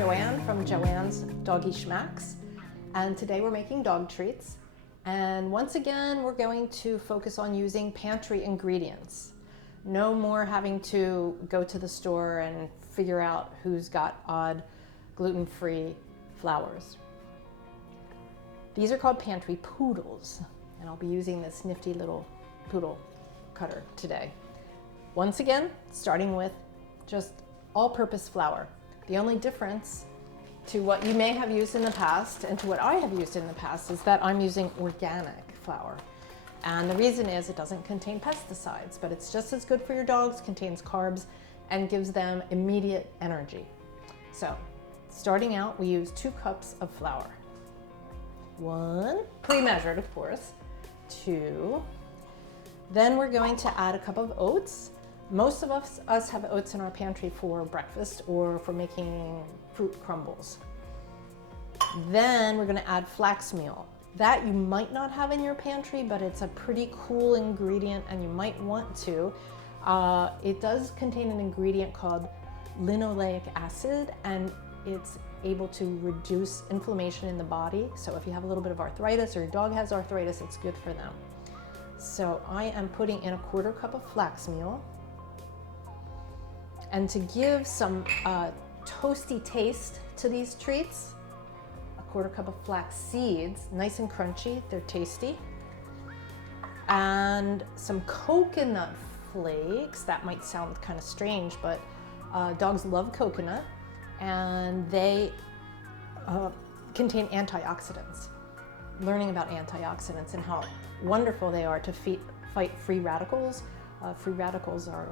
Joanne from Joanne's Doggy Schmacks, and today we're making dog treats. And once again, we're going to focus on using pantry ingredients. No more having to go to the store and figure out who's got odd gluten-free flours. These are called Pantry Poodles, and I'll be using this nifty little poodle cutter today. Once again, starting with just all-purpose flour. The only difference to what you may have used in the past and to what I have used in the past is that I'm using organic flour. And the reason is it doesn't contain pesticides, but it's just as good for your dogs, contains carbs, and gives them immediate energy. So, starting out, we use 2 cups of flour. 1, pre-measured of course, 2. Then we're going to add a cup of oats. Most of us have oats in our pantry for breakfast or for making fruit crumbles. Then we're gonna add flaxmeal. That you might not have in your pantry, but it's a pretty cool ingredient and you might want to. It does contain an ingredient called linoleic acid, and it's able to reduce inflammation in the body. So if you have a little bit of arthritis or your dog has arthritis, it's good for them. So I am putting in a 1/4 cup of flaxmeal. And to give some toasty taste to these treats, a 1/4 cup of flax seeds, nice and crunchy, they're tasty. And some coconut flakes. That might sound kind of strange, but dogs love coconut, and they contain antioxidants. Learning about antioxidants and how wonderful they are to fight free radicals. Free radicals are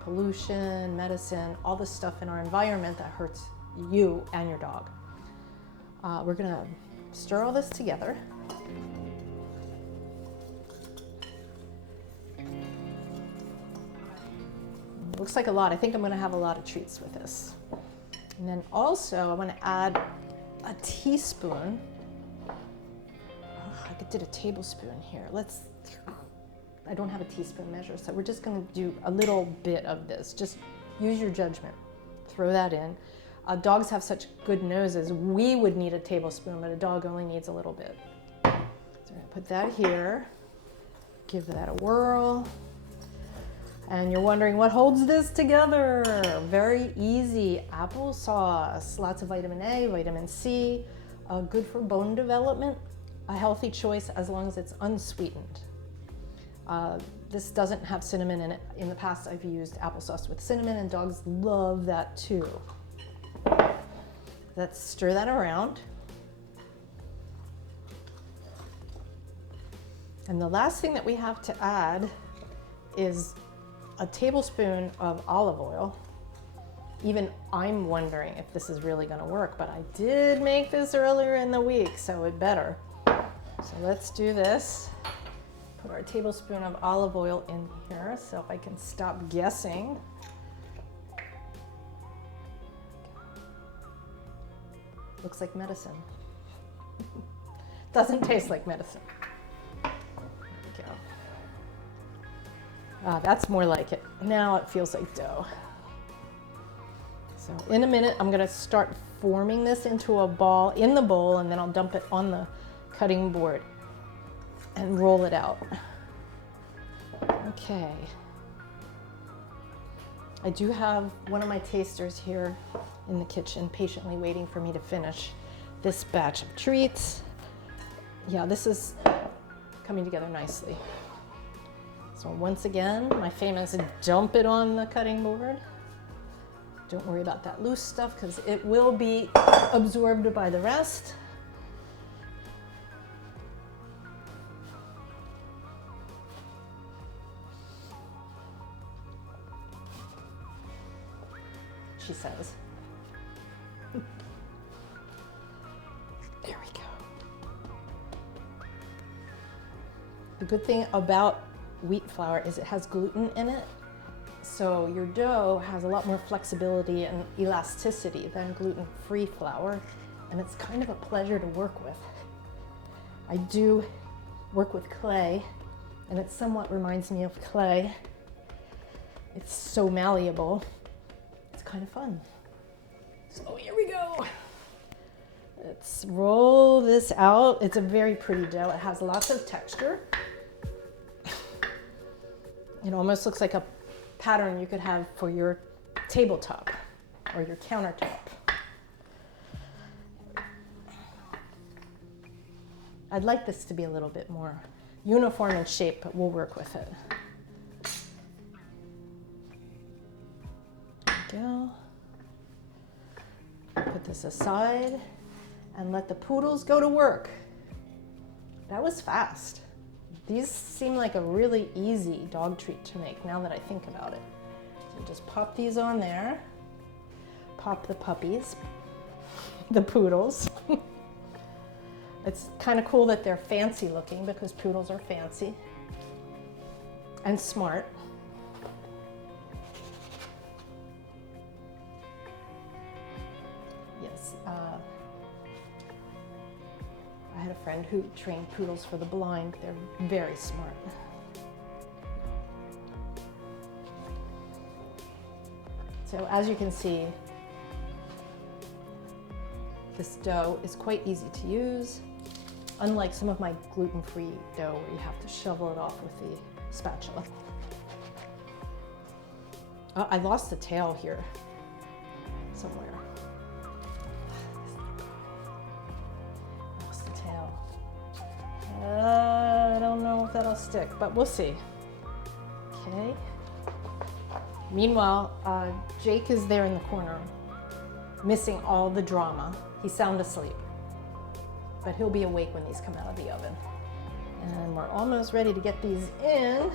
pollution, medicine, all the stuff in our environment that hurts you and your dog. We're gonna stir all this together. Looks like a lot. I think I'm gonna have a lot of treats with this. And then also I'm gonna add a teaspoon. I did a tablespoon here. I don't have a teaspoon measure, so we're just gonna do a little bit of this. Just use your judgment. Throw that in. Dogs have such good noses. We would need a tablespoon, but a dog only needs a little bit. So we're gonna put that here. Give that a whirl. And you're wondering what holds this together? Very easy. Applesauce. Lots of vitamin A, vitamin C. Good for bone development. A healthy choice as long as it's unsweetened. This doesn't have cinnamon in it. In the past, I've used applesauce with cinnamon, and dogs love that too. Let's stir that around. And the last thing that we have to add is a tablespoon of olive oil. Even I'm wondering if this is really gonna work, but I did make this earlier in the week, so it better. So let's do this. Put our tablespoon of olive oil in here, so if I can stop guessing. Looks like medicine. Doesn't taste like medicine. There we go. That's more like it. Now it feels like dough. So in a minute, I'm gonna start forming this into a ball in the bowl, and then I'll dump it on the cutting board and roll it out. Okay. I do have one of my tasters here in the kitchen patiently waiting for me to finish this batch of treats. Yeah, this is coming together nicely. So once again, my famous dump it on the cutting board. Don't worry about that loose stuff because it will be absorbed by the rest. She says. There we go. The good thing about wheat flour is it has gluten in it, so your dough has a lot more flexibility and elasticity than gluten-free flour, and it's kind of a pleasure to work with. I do work with clay, and it somewhat reminds me of clay. It's so malleable. It's kind of fun. So here we go. Let's roll this out. It's a very pretty dough. It has lots of texture. It almost looks like a pattern you could have for your tabletop or your countertop. I'd like this to be a little bit more uniform in shape, but we'll work with it. There we go. Put this aside and let the poodles go to work. That was fast. These seem like a really easy dog treat to make now that I think about it. So just pop these on there. Pop the puppies, the poodles. It's kind of cool that they're fancy looking because poodles are fancy and smart. Yes, I had a friend who trained poodles for the blind. They're very smart. So as you can see, this dough is quite easy to use, unlike some of my gluten-free dough where you have to shovel it off with the spatula. Oh, I lost the tail here somewhere. Lost the tail. I don't know if that'll stick, but we'll see. Okay. Meanwhile, Jake is there in the corner, missing all the drama. He's sound asleep, but he'll be awake when these come out of the oven. And we're almost ready to get these in.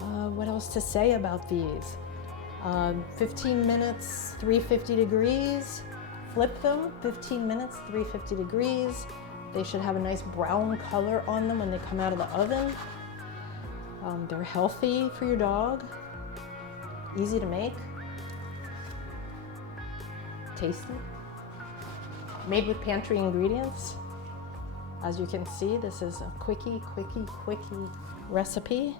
What else to say about these? 15 minutes, 350 degrees. Flip them, 15 minutes, 350 degrees. They should have a nice brown color on them when they come out of the oven. They're healthy for your dog, easy to make, tasty, made with pantry ingredients. As you can see, this is a quickie recipe.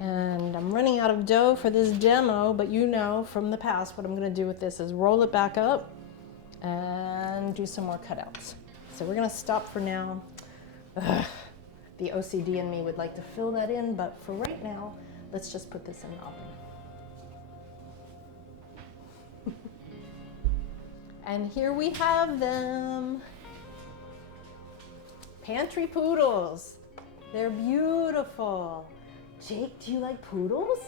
And I'm running out of dough for this demo, but you know from the past what I'm gonna do with this is roll it back up and do some more cutouts. So we're gonna stop for now. Ugh. The OCD in me would like to fill that in, but for right now, let's just put this in the oven. And here we have them. Pantry Poodles. They're beautiful. Jake, do you like poodles?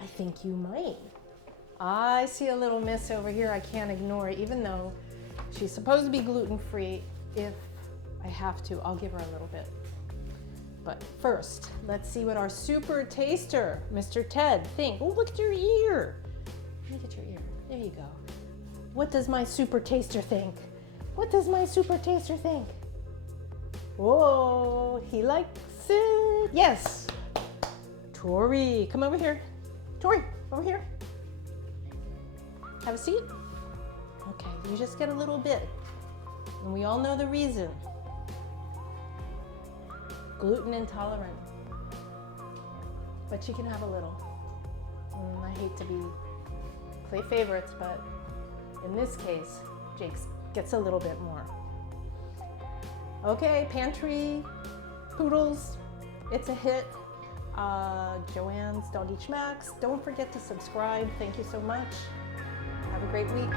I think you might. I see a little miss over here I can't ignore, even though she's supposed to be gluten-free. If I have to, I'll give her a little bit. But first, let's see what our super taster, Mr. Ted, think. Oh, look at your ear. Look at your ear. There you go. What does my super taster think? What does my super taster think? Whoa, he likes it. Yes. Tori, come over here. Tori, over here. Have a seat. Okay, you just get a little bit. And we all know the reason. Gluten intolerant. But you can have a little. I hate to play favorites, but in this case, Jake gets a little bit more. Okay, Pantry Poodles, it's a hit. Joanne's Doggy Schmacks. Don't forget to subscribe. Thank you so much. Have a great week.